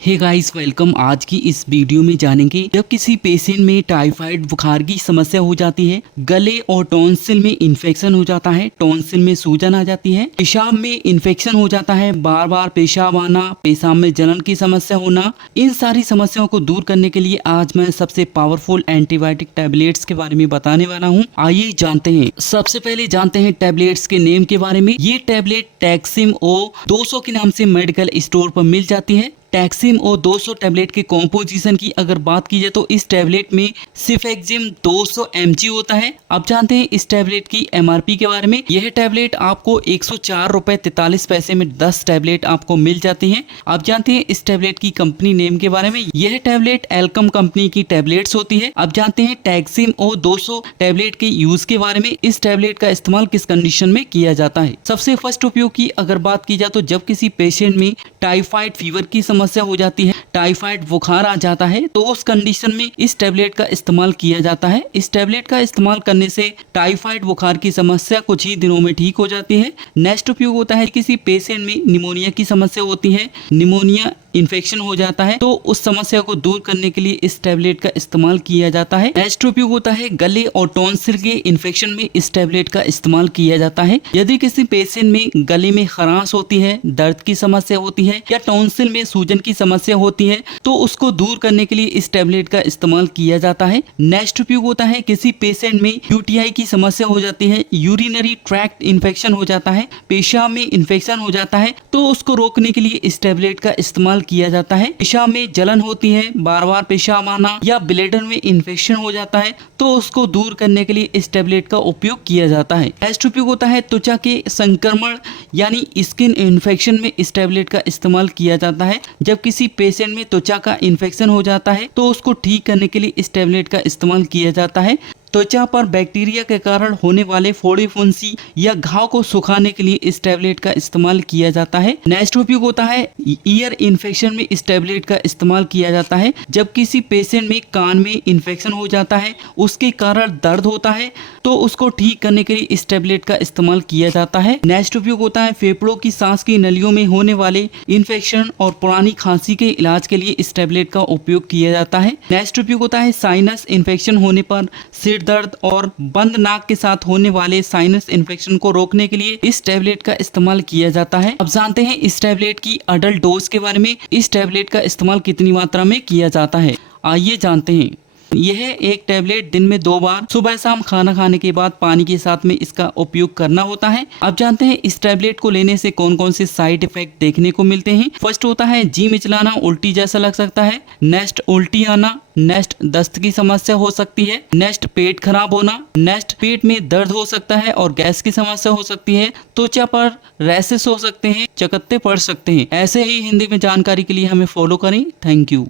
Hey guys welcome. आज की इस वीडियो में जानेंगे जब किसी पेशेंट में टाइफाइड बुखार की समस्या हो जाती है, गले और टॉन्सिल में इन्फेक्शन हो जाता है, टॉन्सिल में सूजन आ जाती है, पेशाब में इन्फेक्शन हो जाता है, बार बार पेशाब आना, पेशाब में जलन की समस्या होना, इन सारी समस्याओं को दूर करने के लिए आज मैं सबसे पावरफुल एंटीबायोटिक टैबलेट्स के बारे में बताने वाला हूँ। आइए जानते हैं। सबसे पहले जानते हैं टैबलेट्स के नेम के बारे में। ये टैबलेट टैक्सिम ओ 200 के नाम से मेडिकल स्टोर पर मिल जाती है। टैक्सिम ओ 200 टैबलेट के कॉम्पोजिशन की अगर बात की जाए तो इस टैबलेट में सिफेक्जिम 200 mg होता है। अब जानते हैं इस टैबलेट की MRP के बारे में। यह टैबलेट आपको 104 रुपए 43 पैसे में 10 टैबलेट आपको मिल जाती हैं। अब जानते हैं इस टैबलेट की कंपनी नेम के बारे में। यह टैबलेट एल्कम कंपनी की टैबलेट्स होती है। अब जानते हैं टैक्सिम ओ 200 टैबलेट के यूज के बारे में। इस टैबलेट का इस्तेमाल किस कंडीशन में किया जाता है। सबसे फर्स्ट उपयोग की अगर बात की जाए तो जब किसी पेशेंट में टाइफाइड फीवर की समस्या हो जाती है, टाइफाइड बुखार आ जाता है, तो उस कंडीशन में इस टैबलेट का इस्तेमाल किया जाता है। इस टैबलेट का इस्तेमाल करने से टाइफाइड बुखार की समस्या कुछ ही दिनों में ठीक हो जाती है। नेक्स्ट उपयोग होता है किसी पेशेंट में निमोनिया की समस्या होती है, निमोनिया इन्फेक्शन हो जाता है, तो उस समस्या को दूर करने के लिए इस टैबलेट का इस्तेमाल किया जाता है। नेक्स्ट उपयोग होता है गले और टॉन्सिल के इन्फेक्शन में इस टैबलेट का इस्तेमाल किया जाता है। यदि किसी पेशेंट में गले में खराश होती है, दर्द की समस्या होती है या टॉन्सिल में सूजन की समस्या होती है, तो उसको दूर करने के लिए इस टैबलेट का इस्तेमाल किया जाता है। नेक्स्ट उपयोग होता है किसी पेशेंट में UTI की समस्या हो जाती है, यूरिनरी ट्रैक्ट इन्फेक्शन हो जाता है, पेशाब में इन्फेक्शन हो जाता है, तो उसको रोकने के लिए इस टैबलेट का इस्तेमाल किया जाता है। पेशाब में जलन होती है, बार बार पेशाब आना या ब्लैडर में इन्फेक्शन हो जाता है, तो उसको दूर करने के लिए इस टैबलेट का उपयोग किया जाता है। नेक्स्ट उपयोग होता है त्वचा के संक्रमण यानी स्किन इन्फेक्शन में इस टैबलेट का इस्तेमाल किया जाता है। जब किसी पेशेंट में त्वचा का इन्फेक्शन हो जाता है तो उसको ठीक करने के लिए इस टैबलेट का इस्तेमाल किया जाता है। त्वचा पर बैक्टीरिया के कारण होने वाले फोड़ी फुंसी या घाव को सुखाने के लिए इस टैबलेट का इस्तेमाल किया जाता है। नेक्स्ट उपयोग होता है ईयर इन्फेक्शन में इस टैबलेट का इस्तेमाल किया जाता है। जब किसी पेशेंट में कान में इन्फेक्शन हो जाता है, उसके कारण दर्द होता है, तो उसको ठीक करने के लिए इस टैबलेट का इस्तेमाल किया जाता है। नेक्स्ट उपयोग होता है फेफड़ों की सांस की नलियों में होने वाले इन्फेक्शन और पुरानी खांसी के इलाज के लिए इस टैबलेट का उपयोग किया जाता है। नेक्स्ट उपयोग होता है साइनस इन्फेक्शन होने पर, सिर दर्द और बंद नाक के साथ होने वाले साइनस इन्फेक्शन को रोकने के लिए इस टैबलेट का इस्तेमाल किया जाता है। अब जानते हैं इस टैबलेट की अडल्ट डोज के बारे में। इस टैबलेट का इस्तेमाल कितनी मात्रा में किया जाता है, आइए जानते हैं। यह एक टैबलेट दिन में 2 बार सुबह शाम खाना खाने के बाद पानी के साथ में इसका उपयोग करना होता है। अब जानते हैं इस टैबलेट को लेने से कौन कौन से साइड इफेक्ट देखने को मिलते हैं। फर्स्ट होता है जी मिचलाना, उल्टी जैसा लग सकता है। नेक्स्ट उल्टी आना। नेक्स्ट दस्त की समस्या हो सकती है। नेक्स्ट पेट खराब होना। नेक्स्ट पेट में दर्द हो सकता है और गैस की समस्या हो सकती है। त्वचा पर रैशेस हो सकते हैं, चकत्ते पड़ सकते हैं। ऐसे ही हिंदी में जानकारी के लिए हमें फॉलो करें। Thank you.